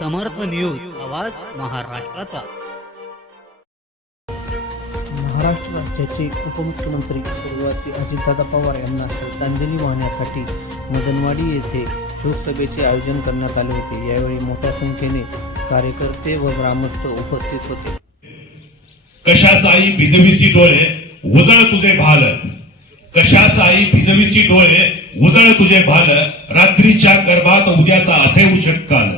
समर्थ news, आवाज महाराष्ट्राचा. महाराष्ट्र राज्याचे उपमुख्यमंत्री स्वर्गवासी अजितदादा पवार यांना श्रद्धांजली वाहण्यासाठी मदनवाडी येथे शोकसभेचे आयोजन करण्यात आले होते. यावेळी मोठ्या संख्येने कार्यकर्ते व ग्रामस्थ उपस्थित होते. कशासाई भिजविसी डोळे उजळ तुझे भाल, कशासाई भिजविसी डोळे उजळ तुझे भाल, रात्रीच्या गर्भात उद्याचा असे उशक्काल,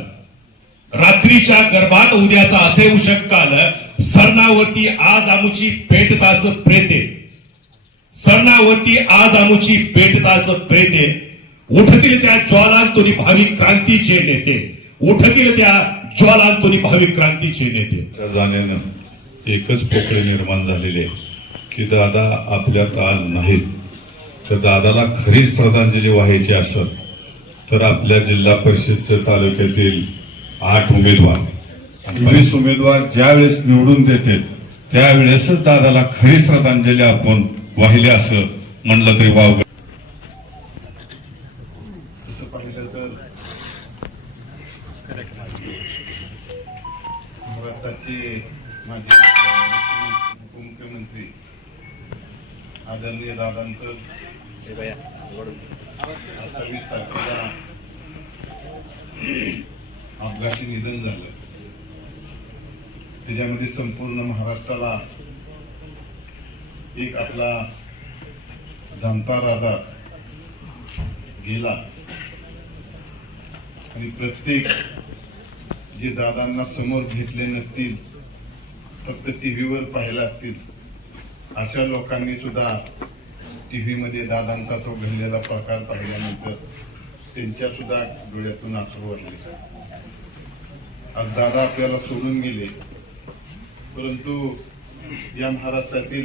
रात्रीच्या गर्भात उद्याचा असे उशक्काल, सरणावरती आज आमुची पेटताच प्रेते, सरणावरती आज आमुची पेटताच प्रेते, उठतील त्या ज्वालांतून भावी क्रांतीचे नेते, उठतील त्या ज्वालांतून भावी क्रांतीचे नेते. जाण्यानं एकच पोकळे निर्माण झालेले की दादा आपल्यात आज नाहीत. तर दादाला खरी श्रद्धांजली व्हायची असेल तर आपल्या जिल्हा परिषदच्या तालुक्यातील 8 उमेदवार 20 उमेदवार ज्यावेळेस निवडून देतील त्यावेळेसच दादाला खरी श्रद्धांजली आपण वाहिली असं म्हणलं तरी वाव. तसं पाहिलं तर भारताचे माजी उपमुख्यमंत्री आदरणीय दादांचं 28 तारखेला अपघाती निधन झालं. त्याच्यामध्ये संपूर्ण महाराष्ट्राला एक आपला जाणता राजा गेला आणि प्रत्येक जे दादांना समोर घेतले नसतील, फक्त टीव्हीवर पाहिला असतील, अशा लोकांनी सुद्धा टीव्हीमध्ये दादांचा तो घडलेला प्रकार पाहिल्यानंतर त्यांच्या सुद्धा डोळ्यातून अश्रू वाढले. आज दादा आपल्याला सोडून गेले, परंतु या महाराष्ट्राला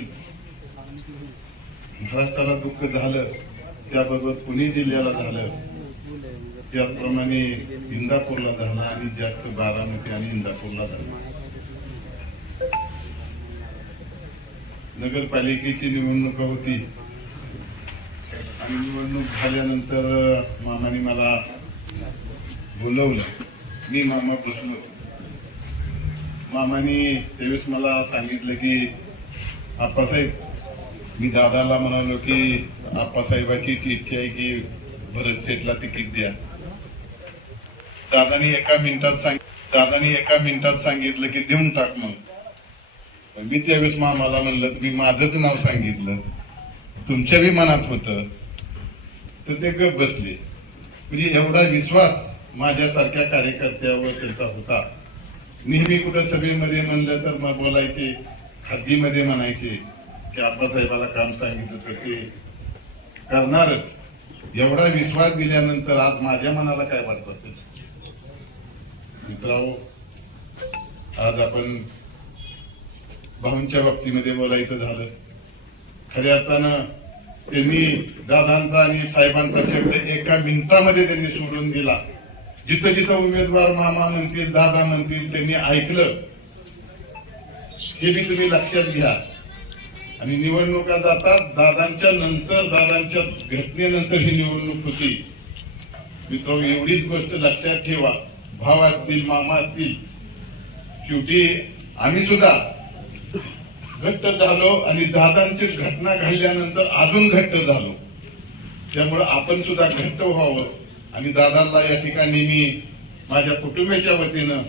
दुःख झालं, त्याबरोबर पुणे जिल्ह्याला झालं, त्याचप्रमाणे इंदापूरला झालं आणि जास्त बारामती आणि इंदापूरला झालं. नगरपालिकेची निवडणूक होती आणि निवडणूक झाल्यानंतर मामाने मला बोलवलं. मी मामा बसलो. मामाने त्यावेळेस मला सांगितलं की आप्पासाहेब, मी दादाला म्हणालो की आप्पासाहेबाची इच्छा आहे की भरत शेठला तिकीट द्या. दादानी एका मिनिटात सांगितलं की देऊन टाक. मग मी त्यावेळेस मामाला म्हणलं, मी माझंच नाव सांगितलं, तुमच्या बी मनात होतं, तर ते गप बसले. म्हणजे एवढा विश्वास माझ्यासारख्या कार्यकर्त्यावर त्यांचा होता. नेहमी कुठं सभेमध्ये म्हणलं तर मग बोलायचे, खाजगीमध्ये म्हणायचे की आप्पासाहेबाला काम सांगितलं तर ते करणारच. एवढा विश्वास दिल्यानंतर आज माझ्या मनाला काय वाटत असेल? मित्रांनो, आज आपण भाऊंच्या बाबतीमध्ये बोलायचं झालं, खऱ्या अर्थानं त्यांनी दादांचा आणि साहेबांचा शब्द एका मिनिटामध्ये त्यांनी सोडून दिला. जिथं जिथं उमेदवार मामा म्हणतील, दादा म्हणतील, त्यांनी ऐकलं. हे बी तुम्ही लक्षात घ्या. आणि निवडणुका जातात, दादांच्या घटनेनंतर ही निवडणूक होती. मित्रांनो, एवढीच गोष्ट लक्षात ठेवा. भाव असतील, मामा असतील, शेवटी आम्ही सुद्धा घट्ट झालो आणि दादांची घटना घडल्यानंतर अजून घट्ट झालो. त्यामुळं आपण सुद्धा घट्ट व्हावं. आणि दादांना या ठिकाणी मी माझ्या कुटुंबाच्या वतीनं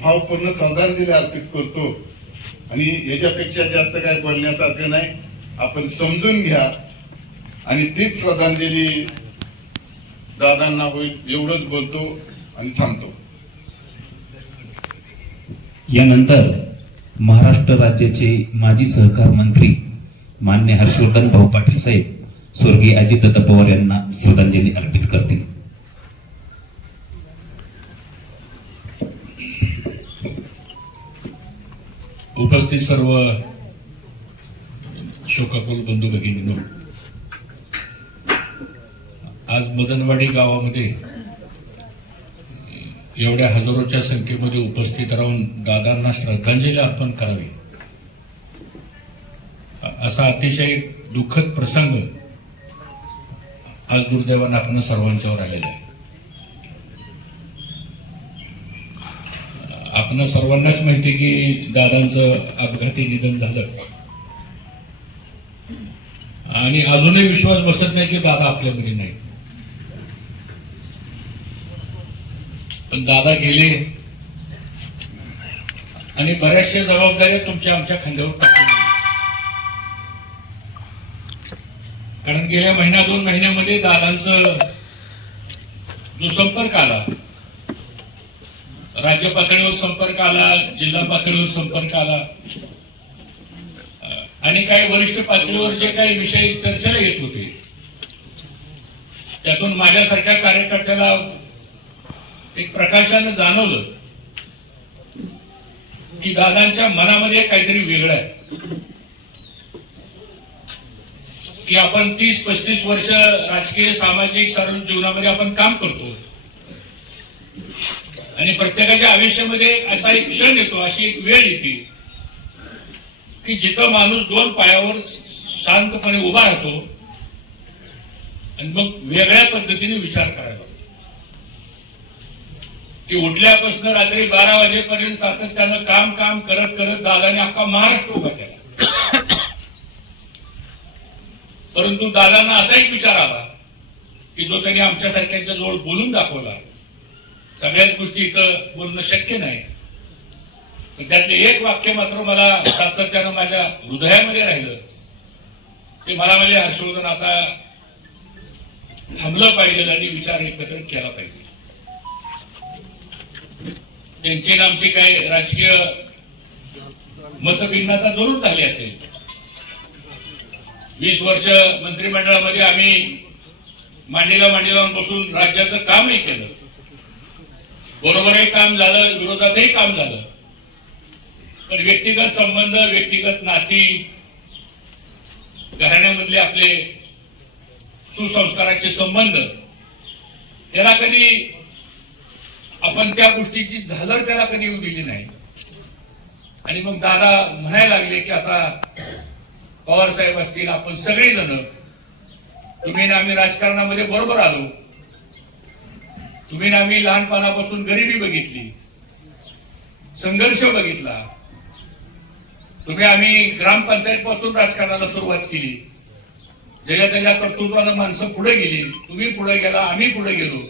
भावपूर्ण श्रद्धांजली अर्पित करतो. आणि याच्यापेक्षा जास्त काय बोलण्यासारखं नाही. आपण समजून घ्या आणि तीच श्रद्धांजली दादांना होईल, एवढंच बोलतो आणि थांबतो. यानंतर महाराष्ट्र राज्याचे माजी सहकार मंत्री मान्य हर्षवर्धन भाऊ पाटील साहेब स्वर्गीय अजितदादा पवार यांना श्रद्धांजली अर्पित करतील. उपस्थित सर्व शोकाकुल बंधू भगिनींनो, आज मदनवाडी गावामध्ये एवढ्या हजारोच्या संख्येमध्ये उपस्थित राहून दादांना श्रद्धांजली अर्पण करावी असा अतिशय दुःखद प्रसंग आज दुर्दैवानं आपण सर्वांच्यावर आलेला आहे. आपल्या सर्वांनाच माहिती आहे की दादांचं अपघाती निधन झालं आणि अजूनही विश्वास बसत नाही की दादा आपल्यामध्ये नाही. पण दादा गेले आणि बऱ्याचशा जबाबदाऱ्या तुमच्या आमच्या खांद्यावर टाकून दिल्या. कारण गेल्या महिना 2 महिन्यामध्ये दादांचं जो संपर्क आला, राज्य पातळीवर संपर्क आला, जिल्हा पातळीवर संपर्क आला आणि काही वरिष्ठ पातळीवर जे काही विषय चर्चेला येत होते त्यातून माझ्यासारख्या कार्यकर्त्याला एक प्रकाशानं जाणवलं की दादांच्या मनामध्ये काहीतरी वेगळं आहे, की आपण 30-35 वर्ष राजकीय सामाजिक सर्व जीवनामध्ये आपण काम करतो आणि प्रत्येकाच्या आयुष्यामध्ये असा एक क्षण येतो, अशी एक वेळ येते की जिथं माणूस 2 पायावर शांतपणे उभा राहतो आणि मग वेगळ्या पद्धतीने विचार करायला, की उठल्यापासून रात्री 12 वाजेपर्यंत सातत्यानं काम करत करत दादाने अख्खा महाराष्ट्र उभा केला. परंतु दादांना असा एक विचार आला की जो त्यांनी आमच्यासारख्यांच्या जवळ बोलून दाखवला. सगळ्याच गोष्टी इथं बोलणं शक्य नाही, पण त्यातले एक वाक्य मात्र मला सातत्यानं माझ्या हृदयामध्ये राहिलं. ते मला म्हणजे हर्षवर्धन आता थांबलं पाहिजे आणि विचार एकत्र केला पाहिजे. त्यांची आणि आमची काही राजकीय मतभिन्नता जरूर झाली असेल. 20 वर्ष मंत्रिमंडळामध्ये आम्ही मांडीला मांडी लावून बसून राज्याचं कामही केलं, बरोबरही काम झालं, विरोधातही काम झालं. पण व्यक्तिगत संबंध, व्यक्तिगत नाती, घराण्यामधले आपले सुसंस्काराचे संबंध, याला कधी आपण त्या गोष्टीची झालर त्याला कधी येऊ दिली नाही. आणि मग दादा म्हणायला लागले की आता पवार साहेब असतील, आपण सगळेजण, तुम्ही ना आम्ही राजकारणामध्ये बरोबर आलो, तुम्ही ना आम्ही लहानपणापासून गरिबी बघितली, संघर्ष बघितला, तुम्ही आम्ही ग्रामपंचायत पासून राजकारणाला सुरुवात केली, ज्याच्या त्याच्या कर्तृत्वानं माणसं पुढे गेली, तुम्ही पुढे गेला, आम्ही पुढे गेलो.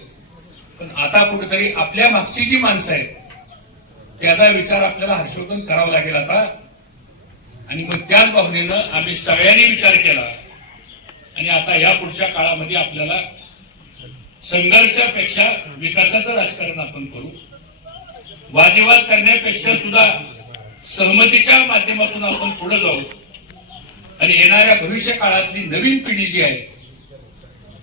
पण आता कुठेतरी आपल्या मागची जी माणसं आहेत त्याचा विचार आपल्याला हर्षवर्धन करावा लागेल आता. आणि मग त्याच भावनेनं आम्ही सगळ्यांनी विचार केला आणि आता या पुढच्या काळामध्ये आपल्याला संघर्षापेक्षा विकासाचं राजकारण आपण करू, वादविवाद करण्यापेक्षा सुद्धा सहमतीच्या माध्यमातून आपण पुढे जाऊ आणि येणाऱ्या भविष्य काळातली नवीन पिढी जी आहे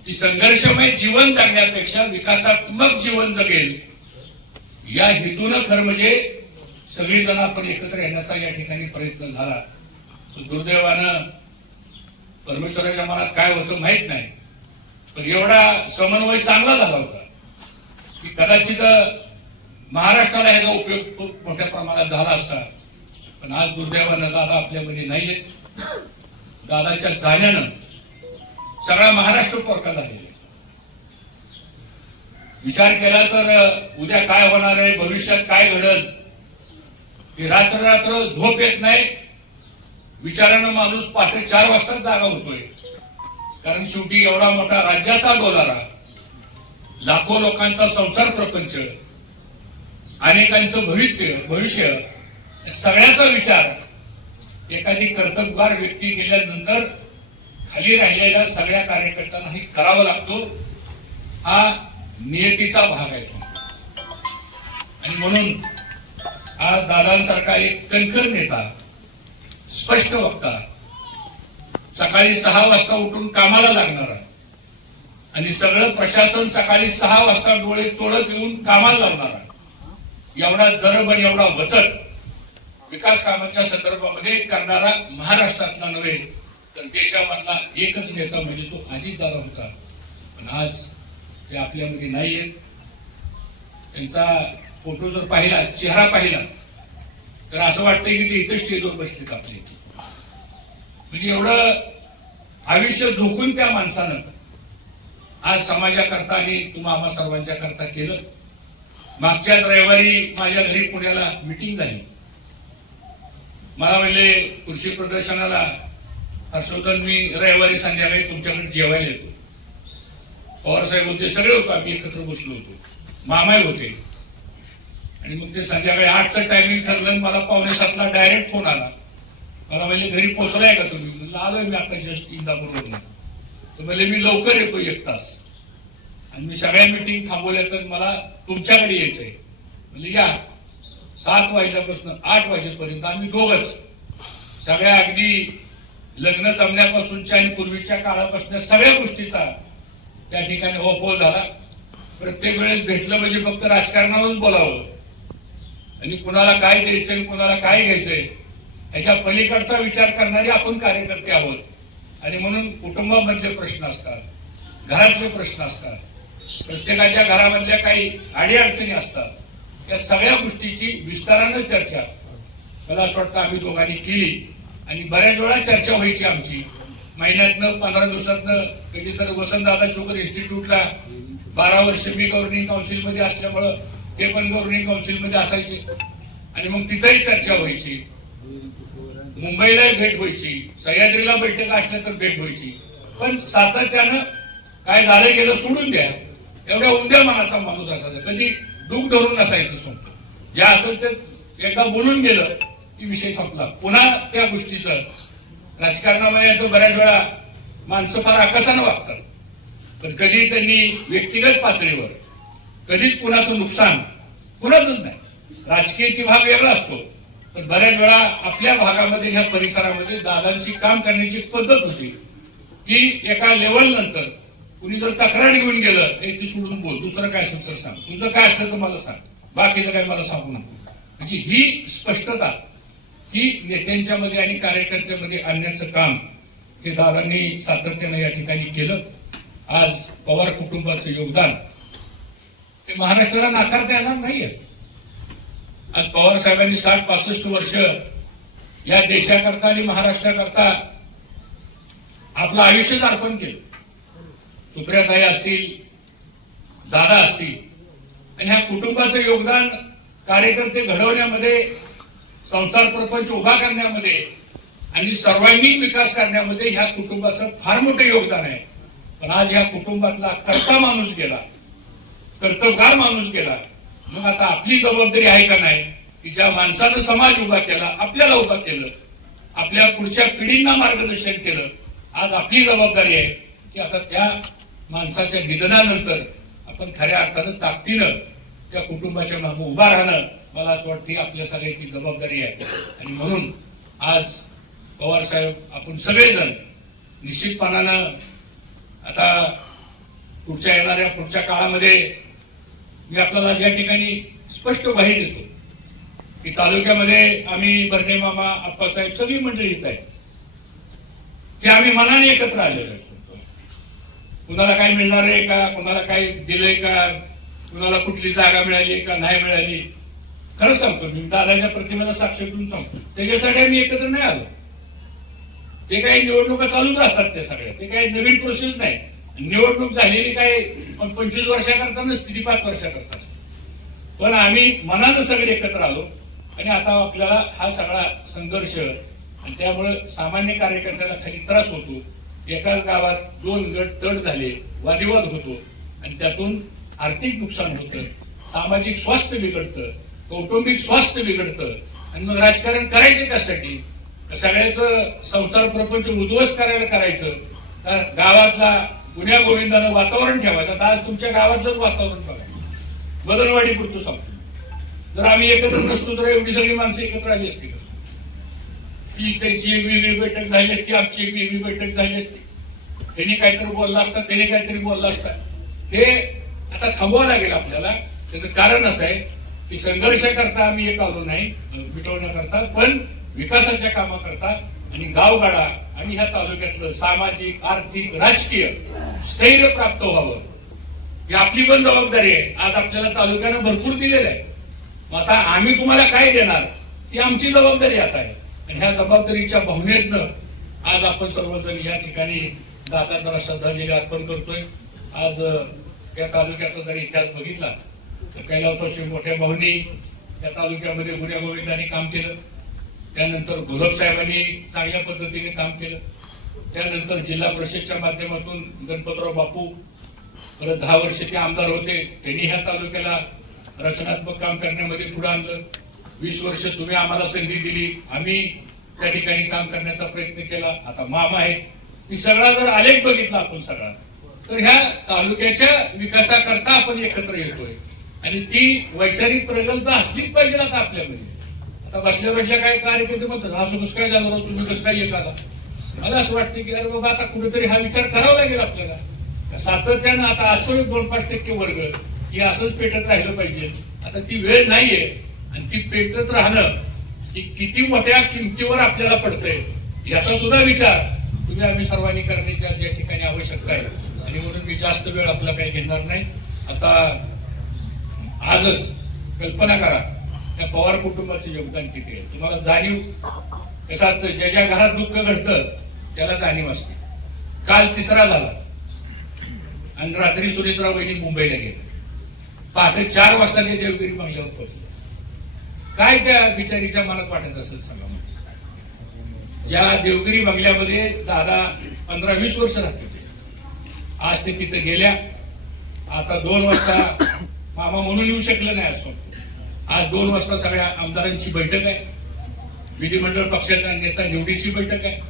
ती संघर्षमय जीवन जगण्यापेक्षा विकासात्मक जीवन जगेल, या हेतूनं खरं म्हणजे सगळीजण आपण एकत्र येण्याचा या ठिकाणी प्रयत्न झाला. दुर्दैवानं परमेश्वराच्या मनात काय होतं माहित नाही, पण एवढा समन्वय चांगला झाला होता की कदाचित महाराष्ट्राला याचा उपयोग खूप मोठ्या प्रमाणात झाला असता. पण आज दुर्दैवानं दादा आपल्यामध्ये नाहीये. दादाच्या जाण्यानं सगळा महाराष्ट्र पोरका झालेला. विचार केला तर उद्या काय होणार आहे, भविष्यात काय घडल, हे रात्र रात्र झोप येत नाही. विचारानं माणूस पहाटे 4 वाजता जागा होतोय. कारण शेवटी एवढा मोठा राज्याचा डोलारा, लाखो लोकांचा संसार प्रपंच, अनेकांचं भविष्य, सगळ्याचा विचार एखादी कर्तबगार व्यक्ती गेल्यानंतर खाली राहिलेल्या सगळ्या कार्यकर्त्यांनाही करावा लागतो. हा नियतीचा भाग आहे. आणि म्हणून आज दादांसारखा एक कणखर नेता, स्पष्ट वक्ता, सकाळी 6 वाजता उठून कामाला लागणारा आणि सगळं प्रशासन सकाळी 6 वाजता डोळे चोळत येऊन कामाला लावणारा, एवढा जरब आणि एवढा वचक विकास कामाच्या संदर्भामध्ये करणारा महाराष्ट्रातला नव्हे तर देशामधला एकच नेता म्हणजे तो अजितदादा होता. पण आज ते आपल्यामध्ये नाही आहेत. त्यांचा फोटो जर पाहिला, चेहरा पाहिला तर असं वाटतंय की ते इथं स्टेजवर बसलेत आपले. म्हणजे एवढं आयुष्य झोकून त्या माणसानं आज समाजाकरता आणि तुम्हा आम्हा सर्वांच्या करता केलं. मागच्याच रविवारी माझ्या घरी पुण्याला मिटिंग झाली. मला म्हणले कृषी प्रदर्शनाला हर्षवर्धन मी रविवारी संध्याकाळी तुमच्याकडे जेवायला येतो. पवारसाहेब होते, सगळे होतो, आम्ही एकत्र बसलो होतो, मामाही होते. आणि मग ते संध्याकाळी 8चं टायमिंग ठरलं आणि मला 6:45ला डायरेक्ट फोन आला. मला म्हणले घरी पोहोचलाय का तुम्ही? म्हणलं आलोय मी आता जस्ट इंदापूरवरून. तर म्हणले मी लवकर येतो 1 तास. आणि मी सगळ्या मिटिंग थांबवल्या तर मला तुमच्याकडे यायचंय. म्हणजे या 7 वाजल्यापासून 8 वाजेपर्यंत आम्ही दोघच सगळ्या अगदी लग्न जमण्यापासूनच्या आणि पूर्वीच्या काळापासून सगळ्या गोष्टीचा त्या ठिकाणी होपो झाला. प्रत्येक वेळेस भेटलं म्हणजे फक्त राजकारणावरच बोलावं आणि कुणाला काय द्यायचंय कुणाला काय घ्यायचंय ह्याच्या पलीकडचा विचार करणारे आपण कार्यकर्ते आहोत. आणि म्हणून कुटुंबामधले प्रश्न असतात, घरातले प्रश्न असतात, प्रत्येकाच्या घरामधल्या काही अडीअडचणी असतात. या सगळ्या गोष्टीची विस्तारानं चर्चा मला असं वाटतं आम्ही दोघांनी केली. आणि बऱ्याच वेळा चर्चा व्हायची आमची. महिन्यातनं 15 दिवसातनं कधीतर वसंतदादा शुगर इन्स्टिट्यूटला 12 वर्ष मी गव्हर्निंग काउन्सिलमध्ये असल्यामुळं ते पण गव्हर्निंग काउन्सिलमध्ये असायचे. आणि मग तिथंही चर्चा व्हायची. मुंबईलाही भेट व्हायची, सह्याद्रीला बैठक असल्या तर भेट व्हायची. पण सातत्यानं काय झालं गेलं सोडून द्या एवढ्या उमद्या मनाचा माणूस असायचा. कधी दुःख धरून नसायचं. सोडतो ज्या असेल ते एकदा बोलून गेलं की विषय संपला. पुन्हा त्या गोष्टीचं राजकारणामध्ये तो बऱ्याच वेळा माणसं फार आकसानं वागतात. पण कधी त्यांनी व्यक्तिगत पातळीवर कधीच कुणाचं नुकसान कुणाचंच नाही. राजकीय की भाग वेगळा असतो. पण बऱ्याच वेळा आपल्या भागामध्ये ह्या परिसरामध्ये दादांची काम करण्याची पद्धत होती की एका लेवल नंतर कुणी जर तक्रार घेऊन गेलं ती सोडून बोल, दुसरं काय असेल तर सांग, तुझं काय असलं तर मला सांग, बाकीचं काय मला सांगू नको. म्हणजे ही स्पष्टता ही नेत्यांच्या मध्ये आणि कार्यकर्त्यामध्ये आणण्याचं काम हे दादांनी सातत्यानं या ठिकाणी केलं. आज पवार कुटुंबाचं योगदान हे महाराष्ट्राला नाकारता येणार नाहीये. आज पवार साहेबांनी 60-65 वर्ष या देशाकरता आणि महाराष्ट्राकरता आपलं आयुष्यच अर्पण केलं. सुप्रियाताई असतील, दादा असतील, आणि ह्या कुटुंबाचं योगदान कार्यकर्ते घडवण्यामध्ये, संसार प्रपंच उभा करण्यामध्ये आणि सर्वांगीण विकास करण्यामध्ये ह्या कुटुंबाचं फार मोठं योगदान आहे. पण आज ह्या कुटुंबातला कर्ता माणूस गेला, कर्तबगार माणूस गेला. मग आता आपली जबाबदारी आहे का नाही की ज्या माणसानं समाज उभा केला, आपल्याला उभा केलं, आपल्या पुढच्या पिढींना मार्गदर्शन केलं, आज आपली जबाबदारी आहे की आता त्या माणसाच्या निधनानंतर आपण खऱ्या अर्थानं ताकदीनं त्या कुटुंबाच्या मागे उभा राहणं मला असं वाटतं ही आपल्या सगळ्याची जबाबदारी आहे. आणि म्हणून आज पवार साहेब आपण सगळेजण निश्चितपणानं आता पुढच्या काळामध्ये मी आपल्याला या ठिकाणी स्पष्ट ग्वाही देतो की तालुक्यामध्ये आम्ही बर्णे मामा, आप्पासाहेब सगळी मंडळी येत आहे की आम्ही मनाने एकत्र आलेलो आहे. कुणाला काय मिळणार आहे का, कुणाला काय दिलंय का, कुणाला कुठली जागा मिळाली का नाही मिळाली, खरंच सांगतो मी, दादाच्या प्रतिमेला साक्ष देऊन सांगतो. त्याच्यासाठी आम्ही एकत्र नाही आलो. ते काही निवडणुका चालूच राहतात त्या सगळ्या, ते काही नवीन प्रोसेस नाही. निवडणूक झालेली काय 25 वर्षाकरता नसती, ती 5 वर्षाकरता. पण आम्ही मनानं सगळे एकत्र आलो आणि आता आपल्याला हा सगळा संघर्ष आणि त्यामुळे सामान्य कार्यकर्त्याला खाली त्रास होतो. एकाच गावात 2 गट तट झाले, वादिवाद होतो आणि त्यातून आर्थिक नुकसान होतं, सामाजिक स्वास्थ्य बिघडतं, कौटुंबिक स्वास्थ्य बिघडतं. आणि मग राजकारण करायचे कशासाठी? सगळ्याचं संसार प्रपंच उद्ध्वस्त करायचं, गावातला गुन्ह्या गोविंदानं वातावरण ठेवायचं. तर आज तुमच्या गावातलंच वातावरण बघायचं. बदलवाडी पुरतो सांगतो, जर आम्ही एकत्र नसतो तर एवढी सगळी माणसं एकत्र आली असती का? ती त्यांची एक वेगळी बैठक झाली असती, आमची एक वेगळी बैठक झाली असती. त्यांनी काहीतरी बोलला असता, त्याने काहीतरी बोलला असता. हे आता थांबवावं लागेल आपल्याला. त्याचं कारण असं आहे की संघर्ष करता आम्ही एक आलो नाही मिटवण्याकरता, पण विकासाच्या कामाकरता आणि गावगाडा आणि ह्या तालुक्यातलं सामाजिक, आर्थिक, राजकीय स्थैर्य प्राप्त व्हावं ही आपली पण जबाबदारी आहे. आज आपल्याला तालुक्यानं भरपूर दिलेलं आहे. मग आता आम्ही तुम्हाला काय देणार ही आमची जबाबदारी आता आहे. आणि ह्या जबाबदारीच्या भावनेतनं आज आपण सर्वजण या ठिकाणी दादांना श्रद्धांजली अर्पण करतोय. आज या तालुक्याचा जरी इतिहास बघितला तर कैलासवासी मोठ्या भाऊनी त्या तालुक्यामध्ये गुन्ह्या गोविंदांनी काम केलं. त्यानंतर गुलाब साहेबांनी चांगल्या पद्धतीने काम केलं. त्यानंतर जिल्हा परिषदच्या माध्यमातून गणपतराव बापू परत 10 वर्ष ते आमदार होते. त्यांनी ह्या तालुक्याला रचनात्मक काम करण्यामध्ये पुढे आणलं. 20 वर्ष तुम्ही आम्हाला संधी दिली, आम्ही त्या ठिकाणी काम करण्याचा प्रयत्न केला. आता मामा आहेत. मी सगळा जर आलेख बघितला आपण सगळा, तर ह्या तालुक्याच्या विकासाकरता आपण एकत्र येतोय आणि ती वैचारिक प्रगल्भता असलीच पाहिजे आता आपल्यामध्ये. आता बसल्या बसल्या काय कार्यकर्ते म्हणतात असं कसं काय झालं, तुम्ही कसं काय येत आला. मला असं वाटतं की अरे बाबा आता कुठेतरी हा विचार करावा लागेल आपल्याला. सातत्यानं आता असतो 2-5% वर्ग की असंच पेटत राहिलं पाहिजे. आता ती वेळ नाहीये आणि ती पेटत राहणं की किती मोठ्या किमतीवर आपल्याला पडतंय याचा सुद्धा विचार तुम्ही आम्ही सर्वांनी करण्याची आज या ठिकाणी आवश्यकता आहे. आणि म्हणून मी जास्त वेळ आपला काही घेणार नाही. आता आजच कल्पना करा त्या पवार कुटुंबाचं योगदान किती आहे. तुम्हाला जाणीव कसं असतं, ज्या ज्या घरात दुःख घडतं त्याला जाणीव असते. काल 3रा झाला आणि रात्री सुनेत्रा वहिनी मुंबईला गेल्या. पहाटे 4 वाजता ते देवगिरी बंगल्यावर पोहोचले. काय त्या बिचारीच्या मनात वाटत असेल सांगा. ज्या देवगिरी बंगल्यामध्ये दादा 15-20 वर्ष राहते, आज ते तिथे गेल्या. आता 2 वाजता मामा म्हणून येऊ शकलं नाही असं. आज 2 वाजता सगळ्या आमदारांची बैठक आहे. विधिमंडळ पक्षाचा नेता निवडीची बैठक आहे.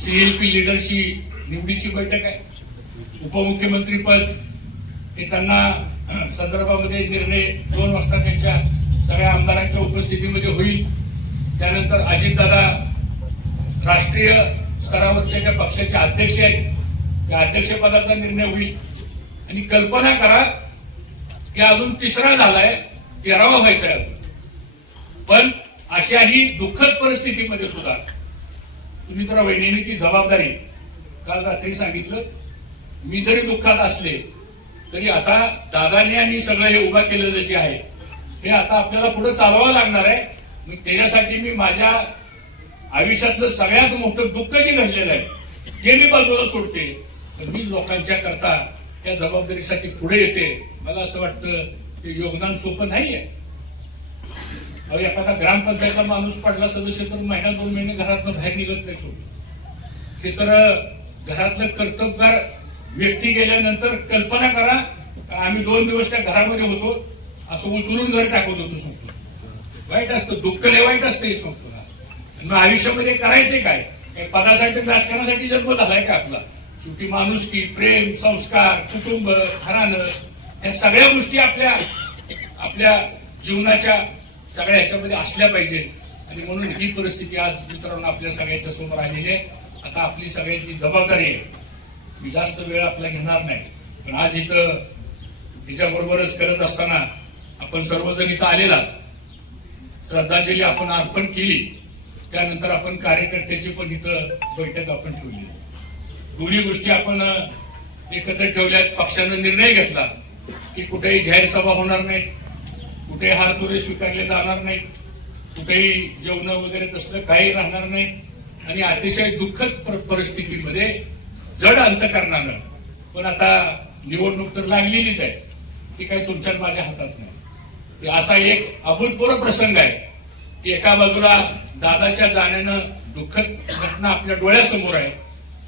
CLP लीडरची निवडीची बैठक आहे. उपमुख्यमंत्री पद हे त्यांना संदर्भामध्ये निर्णय 2 वाजता त्यांच्या सगळ्या आमदारांच्या उपस्थितीमध्ये होईल. त्यानंतर अजितदादा राष्ट्रीय स्तरावरच्या ज्या पक्षाचे अध्यक्ष आहेत त्या अध्यक्षपदाचा निर्णय होईल. आणि कल्पना करा की अजून 3रा झालाय, 13वा व्हायचा आहे अजून. पण अशाही दुःखद परिस्थितीमध्ये सुद्धा तुम्ही तर वहिनीने ती जबाबदारी काल रात्री सांगितलं. मी जरी दुःखात असले तरी आता दादांनी आणि सगळं हे उभा केलेलं जे आहे हे आता आपल्याला पुढे चालवावं लागणार आहे. मग त्याच्यासाठी मी माझ्या आयुष्यातलं सगळ्यात मोठं दुःख जे घडलेलं आहे ते मी बाजूला सोडते. तर मी लोकांच्या करता त्या जबाबदारीसाठी पुढे येते. मला असं वाटतं ते योगदान सोपं नाहीये. एखादा ग्रामपंचायतचा माणूस पडला सदस्य तर 1-2 महिने घरातनं बाहेर निघत नाही सोडून. ते तर घरातलं कर्तबगार व्यक्ती गेल्यानंतर कल्पना करा आम्ही 2 दिवस त्या घरामध्ये होतो, असं उचलून घर टाकत होतो. संपलं. वाईट असतं, दुःख लय वाईट असतं हे संपलं. मग आयुष्यामध्ये करायचे काय? पदासाठी राजकारणासाठी जन्म झालाय का आपला? शेवटी माणुसकी, प्रेम, संस्कार, कुटुंब, घराणं या सगळ्या गोष्टी आपल्या जीवनाच्या सगळ्या ह्याच्यामध्ये असल्या पाहिजे. आणि म्हणून ही परिस्थिती आज मित्रांनो आपल्या सगळ्यांच्या समोर आलेली आहे. आता आपली सगळ्यांची जबाबदारी आहे. मी जास्त वेळ आपला घेणार नाही. पण आज इथं तिच्याबरोबरच करत असताना आपण सर्वजण इथं आलेला श्रद्धांजली आपण अर्पण केली. त्यानंतर आपण कार्यकर्त्याची पण इथं बैठक आपण ठेवली. दोन्ही गोष्टी आपण एकत्र ठेवल्यात. पक्षानं निर्णय घेतला की कुठेही जाहीर सभा होणार नाही, कुठेही हारतुरे स्वीकारले जाणार नाही, कुठेही जेवण वगैरे तसलं काही राहणार नाही. आणि अतिशय दुःखद परिस्थितीमध्ये जड अंतकरणानं पण आता निवडणूक तर लागलेलीच आहे, ती काही तुमच्या माझ्या हातात नाही. असा एक अभूतपूर्व प्रसंग आहे की एका बाजूला दादाच्या जाण्यानं दुःखद घटना आपल्या डोळ्यासमोर आहे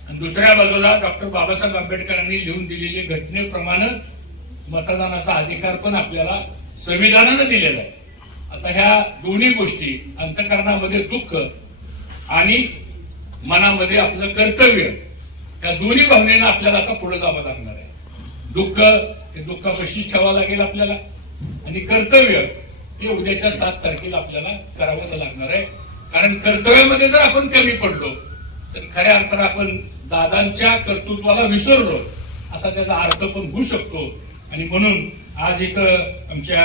आणि दुसऱ्या बाजूला डॉक्टर बाबासाहेब आंबेडकरांनी लिहून दिलेल्या घटनेप्रमाणे मतदानाचा अधिकार पण आपल्याला संविधानानं दिलेला आहे. आता ह्या दोन्ही गोष्टी अंतकरणामध्ये दुःख आणि मनामध्ये आपलं कर्तव्य या दोन्ही भावनेनं आपल्याला आता पुढे जावं लागणार आहे. दुःख हे दुःखापाशीच ठेवावं लागेल आपल्याला आणि कर्तव्य हे उद्याच्या 7 तारखेला आपल्याला करावंच लागणार आहे. कारण कर्तव्यामध्ये जर आपण कमी पडलो तर खऱ्या अर्थानं आपण दादांच्या कर्तृत्वाला विसरलो असा त्याचा अर्थ पण होऊ शकतो. आणि म्हणून आज इथं आमच्या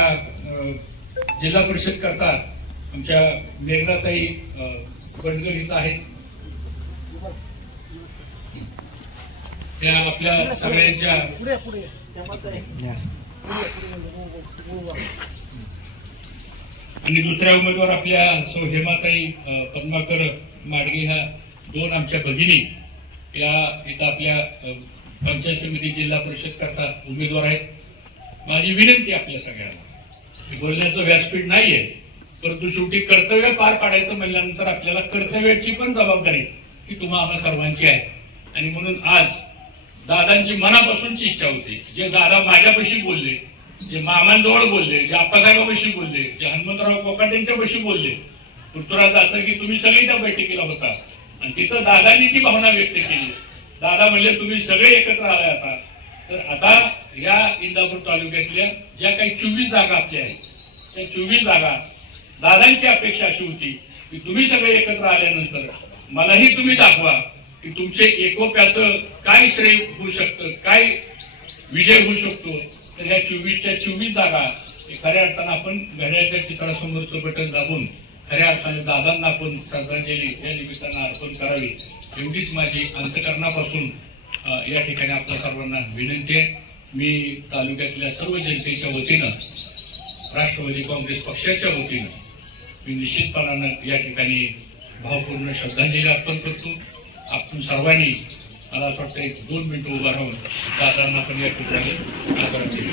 जिल्हा परिषद करता आमच्या मेघनाताई बंडगर इथं आहेत. त्या आपल्या सगळ्यांच्या आणि दुसऱ्या उमेदवार आपल्या सौ हेमाताई पद्माकर माडगे ह्या 2 आमच्या भगिनी या इथं आपल्या पंचायत समिती जिल्हा परिषद करता उमेदवार आहेत. माझी विनंती आपल्या सगळ्यांना, की बोलण्याचं व्यासपीठ नाहीये, परंतु शेवटी कर्तव्य पार पाडायचं म्हणल्यानंतर आपल्याला कर्तव्याची पण जबाबदारी ही तुम्हा आम्हा सर्वांची आहे. आणि म्हणून आज दादांची मनापासूनची इच्छा होती, जे दादा माझ्यापाशी बोलले, जे मामांजवळ बोलले, जे आप्पासाहेबांपाशी बोलले, जे हनुमंतराव कोकाटे यांच्यापाशी बोलले, पृथ्वीराज असं की तुम्ही सगळे त्या बैठकीला होता आणि तिथं दादांनी जी भावना व्यक्त केली, दादा म्हणले तुम्ही सगळे एकत्र आलाय आता. तर आता या इंदापूर तालुक्यातल्या ज्या काही 24 जागा आपल्या आहेत, त्या 24 जागा दादांची अपेक्षा अशी होती की तुम्ही सगळे एकत्र आल्यानंतर मलाही तुम्ही दाखवा की तुमचे एकोप्याचं काय श्रेय होऊ शकतं, काय विजय होऊ शकतो. तर या 24च्या 24 जागा खऱ्या अर्थानं आपण घड्याळ्याच्या चित्रासमोरचं बटन दाबून खऱ्या अर्थाने दादांना आपण श्रद्धांजली या निमित्तानं अर्पण करावी, एवढीच माझी अंतकरणापासून या ठिकाणी आपल्या सर्वांना विनंती आहे. मी तालुक्यातल्या सर्व जनतेच्या वतीनं, राष्ट्रवादी काँग्रेस पक्षाच्या वतीनं मी निश्चितपणानं या ठिकाणी भावपूर्ण श्रद्धांजली अर्पण करतो. आपण सर्वांनी मला असं वाटतं 1-2 मिनिटं उभं राहून दादांना पण या ठिकाणी आदरांजली